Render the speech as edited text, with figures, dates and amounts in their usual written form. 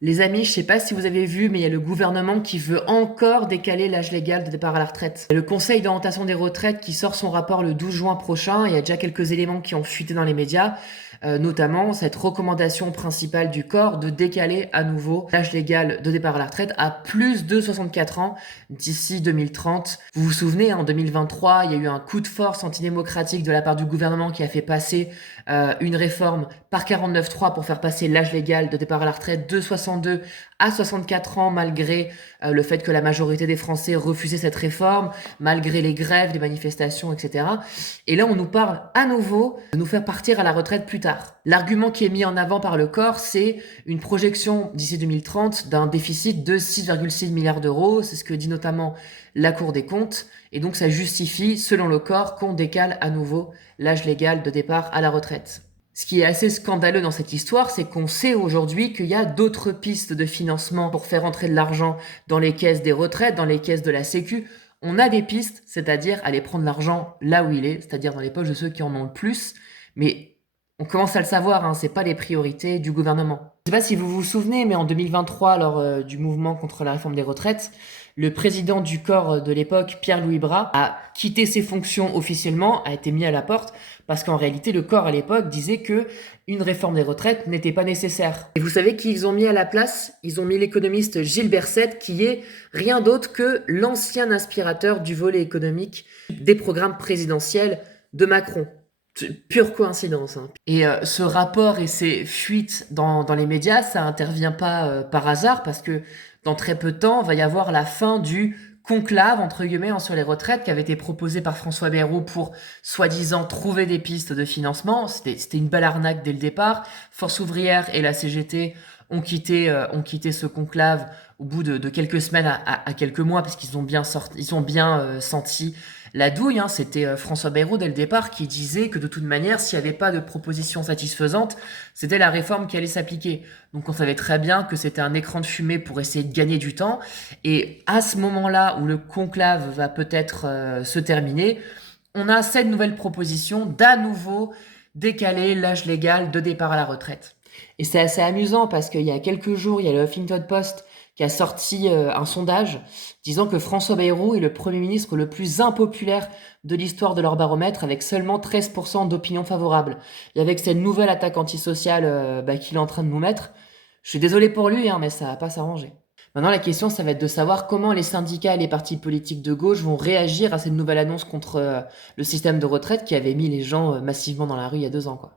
Les amis, je sais pas si vous avez vu, mais il y a le gouvernement qui veut encore décaler l'âge légal de départ à la retraite. Il y a le Conseil d'orientation des retraites qui sort son rapport le 12 juin prochain. Il y a déjà quelques éléments qui ont fuité dans les médias, notamment cette recommandation principale du corps de décaler à nouveau l'âge légal de départ à la retraite à plus de 64 ans d'ici 2030. Vous vous souvenez, en 2023, il y a eu un coup de force antidémocratique de la part du gouvernement qui a fait passer une réforme par 49.3 pour faire passer l'âge légal de départ à la retraite de 62 à 64 ans, malgré le fait que la majorité des Français refusaient cette réforme, malgré les grèves, les manifestations, etc. Et là, on nous parle à nouveau de nous faire partir à la retraite plus tard. L'argument qui est mis en avant par le corps, c'est une projection d'ici 2030 d'un déficit de 6,6 milliards d'euros. C'est ce que dit notamment la Cour des comptes. Et donc, ça justifie, selon le corps, qu'on décale à nouveau l'âge légal de départ à la retraite. Ce qui est assez scandaleux dans cette histoire, c'est qu'on sait aujourd'hui qu'il y a d'autres pistes de financement pour faire entrer de l'argent dans les caisses des retraites, dans les caisses de la Sécu. On a des pistes, c'est-à-dire aller prendre l'argent là où il est, c'est-à-dire dans les poches de ceux qui en ont le plus. Mais on commence à le savoir, hein, c'est pas les priorités du gouvernement. Je sais pas si vous vous souvenez, mais en 2023, lors du mouvement contre la réforme des retraites, le président du corps de l'époque, Pierre-Louis Bras, a quitté ses fonctions officiellement, a été mis à la porte, parce qu'en réalité, le corps à l'époque disait que une réforme des retraites n'était pas nécessaire. Et vous savez qui ils ont mis à la place? Ils ont mis l'économiste Gilles Berset, qui est rien d'autre que l'ancien inspirateur du volet économique des programmes présidentiels de Macron. Pure coïncidence, hein. Et ce rapport et ces fuites dans les médias, ça intervient pas par hasard, parce que dans très peu de temps, va y avoir la fin du conclave, entre guillemets, sur les retraites, qui avait été proposé par François Bayrou pour, soi-disant, trouver des pistes de financement. C'était une belle arnaque dès le départ. Force ouvrière et la CGT ont quitté ce conclave au bout de quelques semaines à quelques mois, parce qu'ils ont bien senti la douille, hein. C'était François Bayrou dès le départ qui disait que de toute manière, s'il n'y avait pas de proposition satisfaisante, c'était la réforme qui allait s'appliquer. Donc on savait très bien que c'était un écran de fumée pour essayer de gagner du temps. Et à ce moment-là où le conclave va peut-être se terminer, on a cette nouvelle proposition d'à nouveau décaler l'âge légal de départ à la retraite. Et c'est assez amusant parce qu'il y a quelques jours, il y a le Huffington Post qui a sorti un sondage disant que François Bayrou est le Premier ministre le plus impopulaire de l'histoire de leur baromètre, avec seulement 13% d'opinion favorable. Et avec cette nouvelle attaque antisociale qu'il est en train de nous mettre, je suis désolé pour lui, hein, mais ça va pas s'arranger. Maintenant, la question, ça va être de savoir comment les syndicats et les partis politiques de gauche vont réagir à cette nouvelle annonce contre le système de retraite qui avait mis les gens massivement dans la rue il y a 2 ans, quoi.